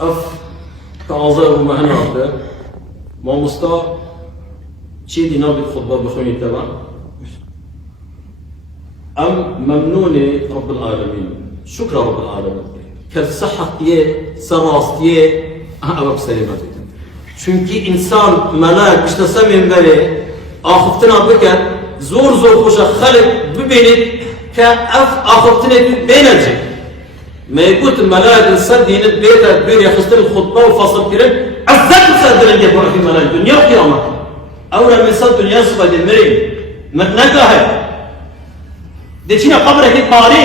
اف تعاظر ومهنا عبده ما مستا چی دینا بید خطبه بخونی تبا ام ممنون رب العالمين شكرا رب العالمين كالصحة سراستيه أبغى سلامتك çünkü insan melek işte semin beri ahiretine bakar zor hoşa halk bibinit ki ahiretine beynecek mevcut melek insan dinit beyler bir yakıştır khutba ve fasıl kirim azzat müsaddirin diye bırakın melek dünya kıyamet أولا من صد الدنيا صفة المري متنقها ديتينا قبرك الطاري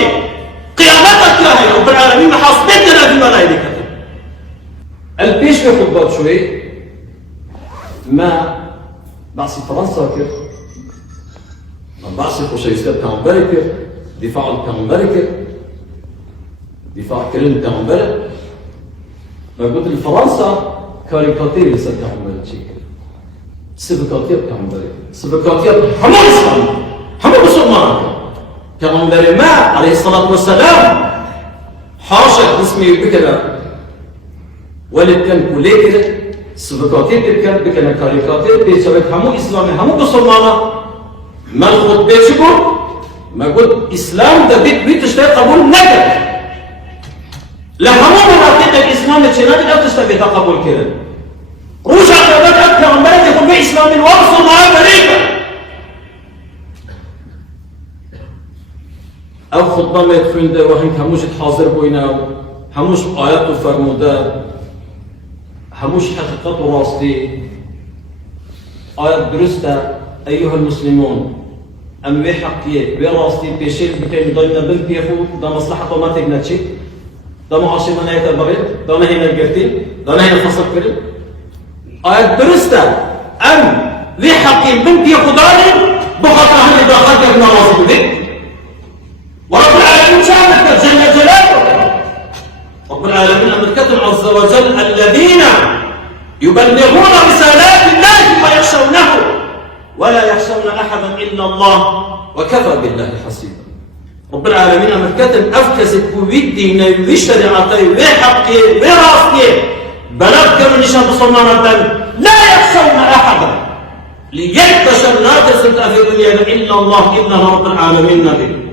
قيامتك كاهي رب العالمين محاسبتنا في الملائكة البيش في خطبات شوي ما بعصي فرنسا كيف ما بعصي خوشيستات كامبري كيف دفاع الكامبري كيف دفاع كريم كامبري ما قلت لفرنسا كاريكاتير يسال كامبري شيء سبكاتيات كامبري سبكاتيات هم الإسلام هم المسلمان كامبري ما عليه الصلاة والسلام حاشا اسمي بكذا ولد كان كوليكر سبكاتيات كان بكذا كاريكاتير بيسوي هم إسلامي هم مسلمان ما الخط بيشكو ما قلت إسلام ده بيت تشتري قبول نكر لا هم مناطق الإسلام تشتري لا تشتري قبول كذا رجع كذلك أكثر من بلد يكون بإسلام الوصل مع أمريكا أو خطبة ما يدخلون ده وهم هموش حاضر بوينا هموش آيات فرمودة هموش حقيقة راستي آيات درسته أيها المسلمون أم بحقية براستي بشيء بكين ضينا بنت يخو ده مصلحة ما تجنا شيء ده معاشي من آيات البغيت ده نهينا الجرتين ده نهينا الفصل كريم آيات درسته أم ذي حقين بنتي خداني بخاطر أهل الداخل ابن واصل به ورب العالمين شاهدك جل جلاله رب العالمين أمركتهم عز وجل الذين يبلغون رسالات الله ويخشونه ولا يخشون أحدا إلا الله وكفى بالله حسيبا رب العالمين أمركتهم أفكسك وبيدي نبي شريعتي وحقي وراسي بلغ من نشان بصرنا لا يخشون أحدا ليكتشف لا تسلط في الدنيا إلا الله إنه رب العالمين نبي